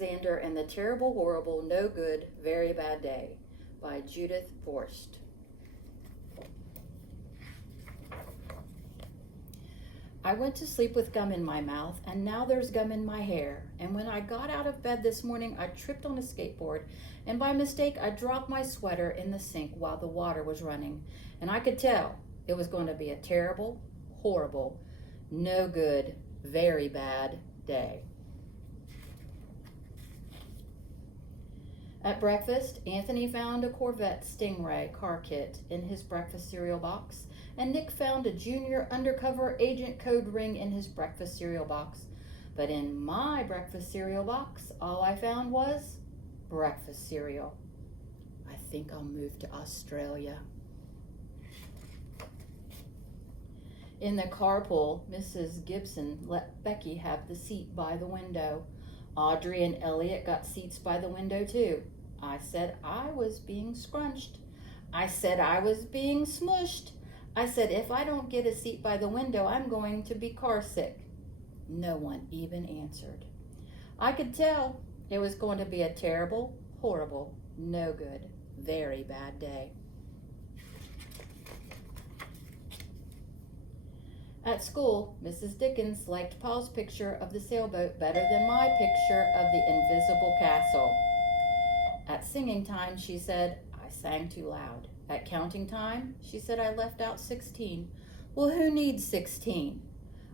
Alexander and the Terrible, Horrible, No Good, Very Bad Day by Judith Viorst. I went to sleep with gum in my mouth, and now there's gum in my hair. And when I got out of bed this morning, I tripped on a skateboard, and by mistake, I dropped my sweater in the sink while the water was running. And I could tell it was going to be a terrible, horrible, no good, very bad day. At breakfast, Anthony found a Corvette Stingray car kit in his breakfast cereal box, and Nick found a junior undercover agent code ring in his breakfast cereal box. But in my breakfast cereal box, all I found was breakfast cereal. I think I'll move to Australia. In the carpool, Mrs. Gibson let Becky have the seat by the window. Audrey and Elliot got seats by the window too. I said I was being scrunched. I said I was being smushed. I said if I don't get a seat by the window, I'm going to be car sick. No one even answered. I could tell it was going to be a terrible, horrible, no good, very bad day. At school, Mrs. Dickens liked Paul's picture of the sailboat better than my picture of the invisible castle. At singing time, she said, I sang too loud. At counting time, she said I left out 16. Well, who needs 16?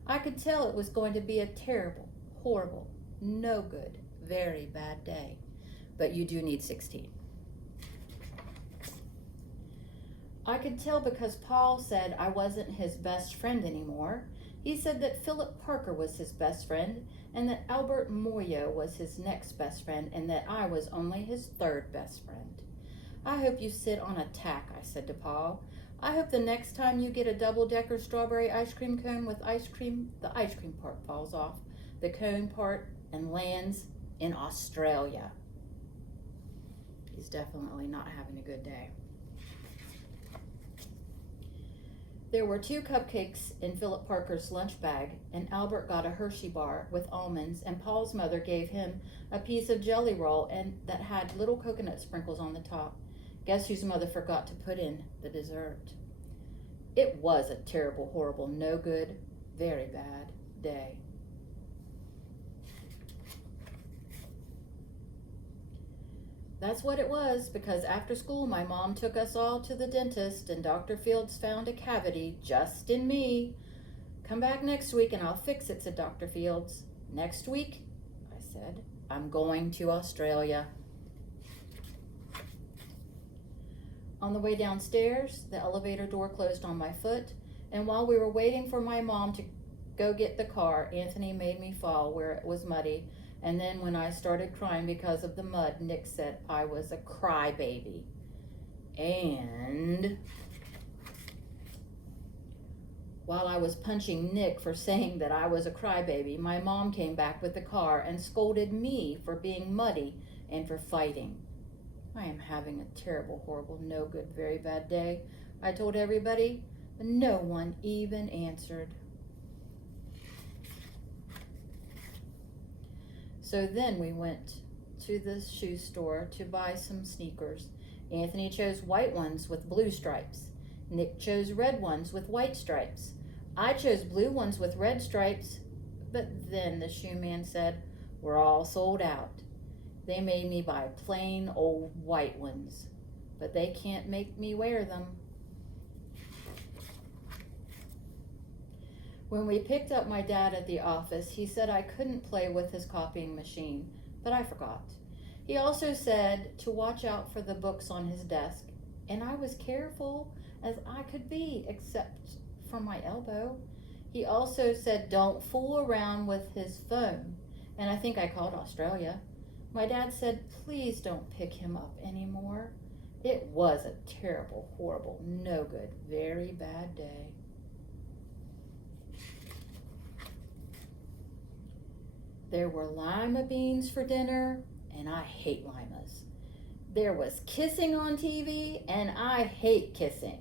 I could tell it was going to be a terrible, horrible, no good, very bad day. But you do need 16. I could tell because Paul said I wasn't his best friend anymore. He said that Philip Parker was his best friend, and that Albert Moyo was his next best friend, and that I was only his third best friend. I hope you sit on a tack, I said to Paul. I hope the next time you get a double-decker strawberry ice cream cone with ice cream, the ice cream part falls off the cone part and lands in Australia. He's definitely not having a good day. There were 2 cupcakes in Philip Parker's lunch bag, and Albert got a Hershey bar with almonds, and Paul's mother gave him a piece of jelly roll and that had little coconut sprinkles on the top. Guess whose mother forgot to put in the dessert? It was a terrible, horrible, no good, very bad day. That's what it was, because after school my mom took us all to the dentist and Dr. Fields found a cavity just in me. Come back next week and I'll fix it, said Dr. Fields. Next week? I said. I'm going to Australia. On the way downstairs, the elevator door closed on my foot, and while we were waiting for my mom to go get the car, Anthony made me fall where it was muddy. And then when I started crying because of the mud, Nick said I was a crybaby. And while I was punching Nick for saying that I was a crybaby, my mom came back with the car and scolded me for being muddy and for fighting. I am having a terrible, horrible, no good, very bad day, I told everybody, but no one even answered. So then we went to the shoe store to buy some sneakers. Anthony chose white ones with blue stripes. Nick chose red ones with white stripes. I chose blue ones with red stripes, but then the shoe man said, we're all sold out. They made me buy plain old white ones, but they can't make me wear them. When we picked up my dad at the office, he said I couldn't play with his copying machine, but I forgot. He also said to watch out for the books on his desk, and I was careful as I could be, except for my elbow. He also said don't fool around with his phone, and I think I called Australia. My dad said please don't pick him up anymore. It was a terrible, horrible, no good, very bad day. There were lima beans for dinner, and I hate limas. There was kissing on TV, and I hate kissing.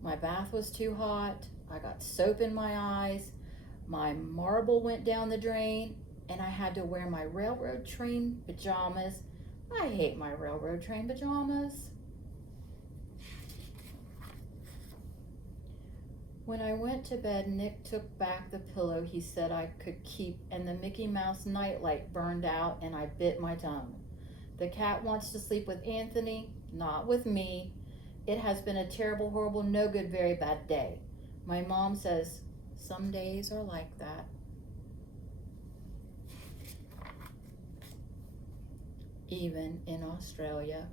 My bath was too hot. I got soap in my eyes. My marble went down the drain, and I had to wear my railroad train pajamas. I hate my railroad train pajamas. When I went to bed, Nick took back the pillow he said I could keep, and the Mickey Mouse nightlight burned out, and I bit my tongue. The cat wants to sleep with Anthony, not with me. It has been a terrible, horrible, no good, very bad day. My mom says, some days are like that. Even in Australia.